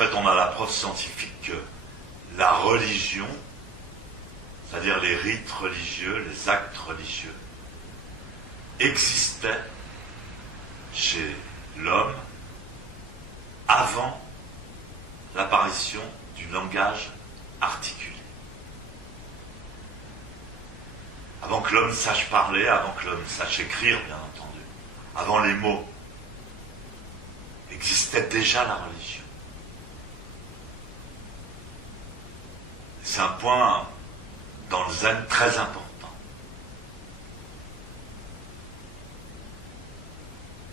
fait, on a la preuve scientifique que la religion, c'est-à-dire les rites religieux, les actes religieux, existaient chez l'homme avant l'apparition du langage articulé. Avant que l'homme sache parler, avant que l'homme sache écrire, bien entendu, avant les mots, existait déjà la religion. C'est un point dans le zen très important.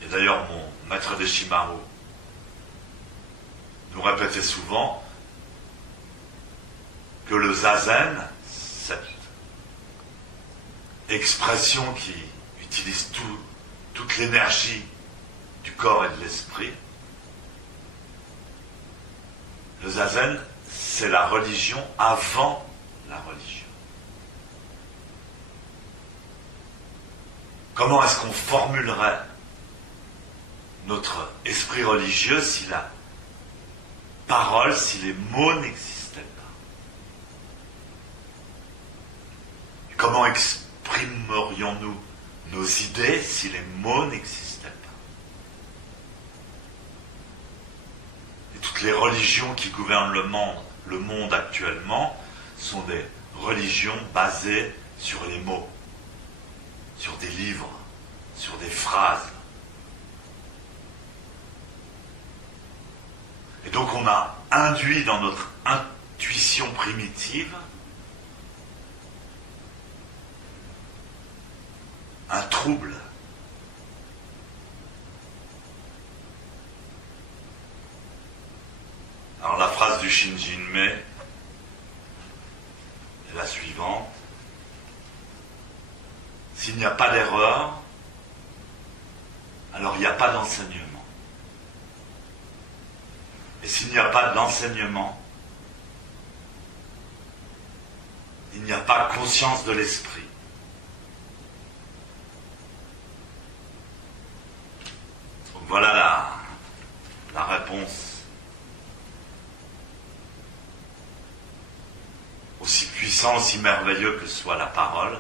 Et d'ailleurs, mon maître Deshimaru nous répétait souvent que le zazen, cette expression qui utilise toute l'énergie du corps et de l'esprit, le zazen, c'est la religion avant la religion. Comment est-ce qu'on formulerait notre esprit religieux si la parole, si les mots n'existaient pas? Comment exprimerions-nous nos idées si les mots n'existaient pas? Et toutes les religions qui gouvernent le monde actuellement sont des religions basées sur les mots, sur des livres, sur des phrases. Et donc on a induit dans notre intuition primitive un trouble. Alors la phrase du Shinjinme est la suivante. S'il n'y a pas d'erreur, alors il n'y a pas d'enseignement. Et s'il n'y a pas d'enseignement, il n'y a pas conscience de l'esprit. Donc voilà la réponse. Aussi puissant, aussi merveilleux que soit la parole,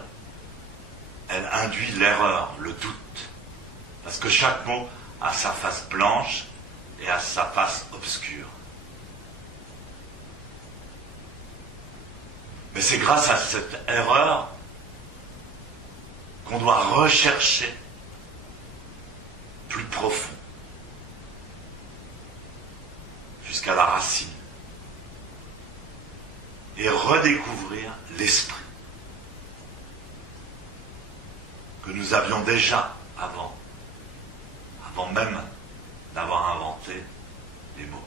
elle induit l'erreur, le doute. Parce que chaque mot a sa face blanche et a sa face obscure. Mais c'est grâce à cette erreur qu'on doit rechercher plus profond, jusqu'à la racine, et redécouvrir l'esprit que nous avions déjà avant même d'avoir inventé les mots.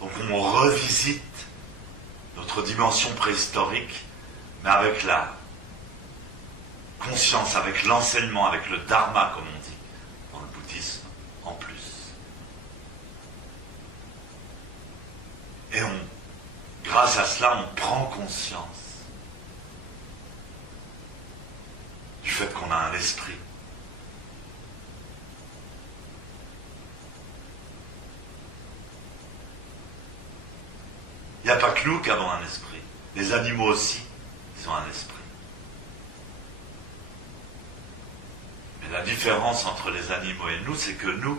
Donc on revisite notre dimension préhistorique, mais avec la conscience, avec l'enseignement, avec le dharma, comme on dit dans le bouddhisme, en plus. Et grâce à cela, on prend conscience du fait qu'on a un esprit. Il n'y a pas que nous qui avons un esprit. Les animaux aussi, ils ont un esprit. Mais la différence entre les animaux et nous, c'est que nous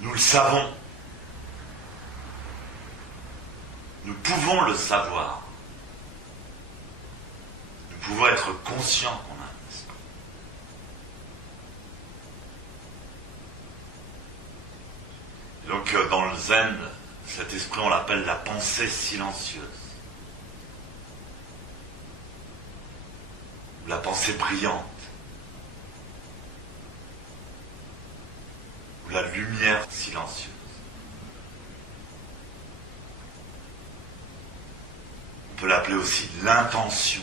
le savons. Nous pouvons le savoir. Nous pouvons être conscients qu'on a un esprit. Donc dans le zen, cet esprit, on l'appelle la pensée silencieuse. Ou la pensée brillante. Ou la lumière silencieuse. On peut l'appeler aussi l'intention.